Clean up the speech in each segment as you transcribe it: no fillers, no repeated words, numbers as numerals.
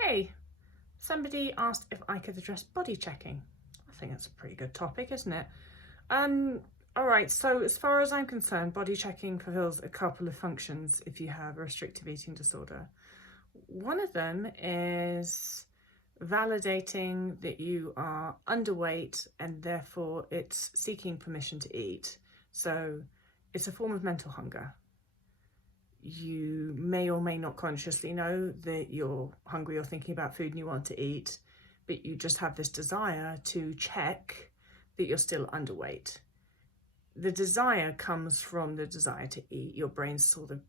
Hey, somebody asked if I could address body checking. I think that's a pretty good topic, isn't it? Um, all right, so as far as I'm concerned, body checking fulfills a couple of functions if you have a restrictive eating disorder. One of them is validating that you are underweight and therefore it's seeking permission to eat. So it's a form of mental hunger. You may or may not consciously know that you're hungry or thinking about food and you want to eat, but you just have this desire to check that you're still underweight. The desire comes from the desire to eat. Your brain's sort of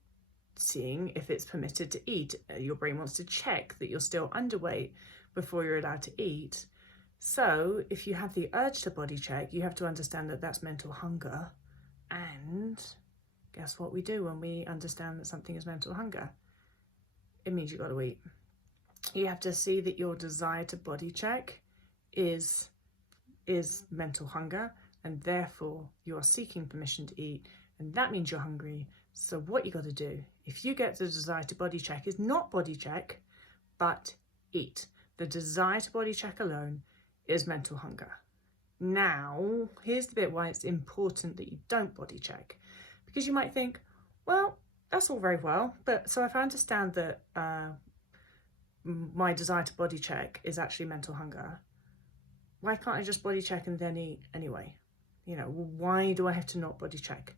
seeing if it's permitted to eat. Your brain wants to check that you're still underweight before you're allowed to eat. So if you have the urge to body check, you have to understand that that's mental hunger. And guess what we do when we understand that something is mental hunger? It means you've got to eat. You have to see that your desire to body check is mental hunger, and therefore you are seeking permission to eat, and that means you're hungry. So what you got to do, if you get the desire to body check, is not body check, but eat. The desire to body check alone is mental hunger. Now, here's the bit why it's important that you don't body check. Because you might think, well, that's all very well, but so if I understand that my desire to body check is actually mental hunger, why can't I just body check and then eat anyway? You know, why do I have to not body check?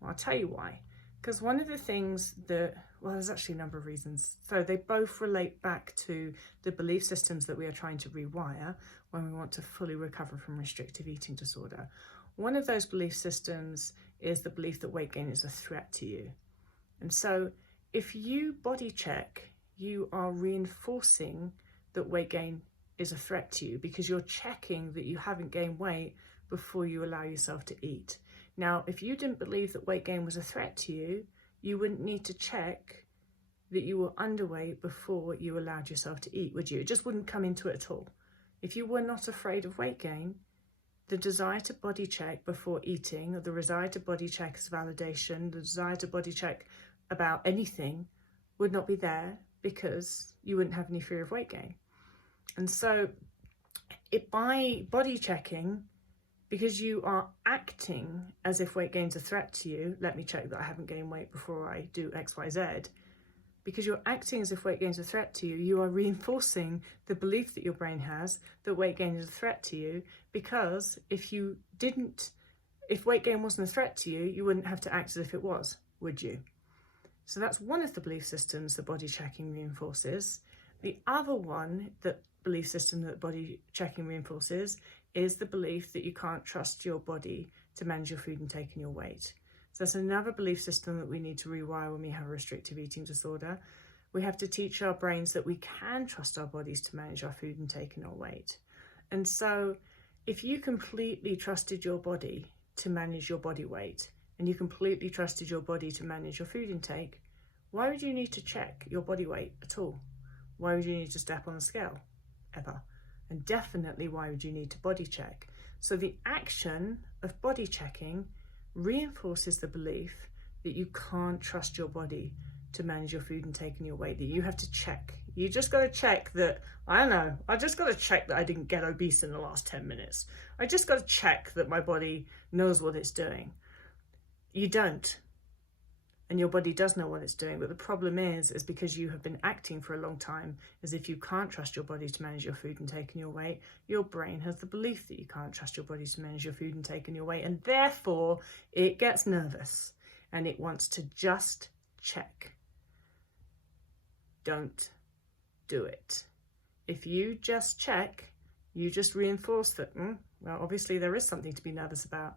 Well, I'll tell you why. Because one of the things that, well, there's actually a number of reasons. So they both relate back to the belief systems that we are trying to rewire when we want to fully recover from restrictive eating disorder. One of those belief systems is the belief that weight gain is a threat to you. And so if you body check, you are reinforcing that weight gain is a threat to you because you're checking that you haven't gained weight before you allow yourself to eat. Now, if you didn't believe that weight gain was a threat to you, you wouldn't need to check that you were underweight before you allowed yourself to eat, would you? It just wouldn't come into it at all. If you were not afraid of weight gain, the desire to body check before eating, or the desire to body check as validation, the desire to body check about anything would not be there because you wouldn't have any fear of weight gain. And so by body checking, because you are acting as if weight gain's a threat to you, let me check that I haven't gained weight before I do X, Y, Z, because you're acting as if weight gain is a threat to you, you are reinforcing the belief that your brain has that weight gain is a threat to you, because if weight gain wasn't a threat to you, you wouldn't have to act as if it was, would you? So that's one of the belief systems that body checking reinforces. The other belief system that body checking reinforces is the belief that you can't trust your body to manage your food intake and your weight. So that's another belief system that we need to rewire when we have a restrictive eating disorder. We have to teach our brains that we can trust our bodies to manage our food intake and our weight. And so if you completely trusted your body to manage your body weight, and you completely trusted your body to manage your food intake, why would you need to check your body weight at all? Why would you need to step on the scale ever? And definitely, why would you need to body check? So the action of body checking reinforces the belief that you can't trust your body to manage your food intake and your weight, that you have to check. You just got to check that, I don't know, I just got to check that I didn't get obese in the last 10 minutes. I just got to check that my body knows what it's doing. You don't. And your body does know what it's doing, but the problem is because you have been acting for a long time as if you can't trust your body to manage your food intake and your weight, your brain has the belief that you can't trust your body to manage your food intake and your weight, and therefore it gets nervous and it wants to just check. Don't do it. If you just check, you just reinforce that, well, obviously there is something to be nervous about.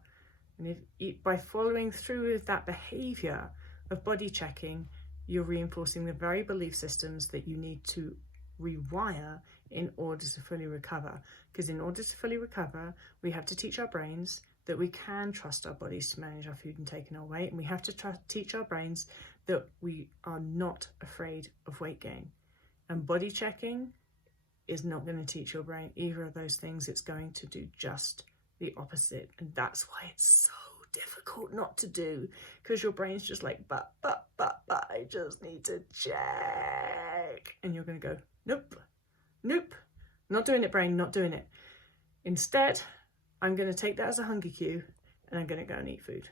And by following through with that behavior of body checking, you're reinforcing the very belief systems that you need to rewire in order to fully recover. Because in order to fully recover, we have to teach our brains that we can trust our bodies to manage our food intake and our weight, and we have to teach our brains that we are not afraid of weight gain. And body checking is not going to teach your brain either of those things. It's going to do just the opposite, and that's why it's so difficult not to do because your brain's just like, but, I just need to check. And you're going to go, nope, not doing it, brain, not doing it. Instead, I'm going to take that as a hunger cue and I'm going to go and eat food.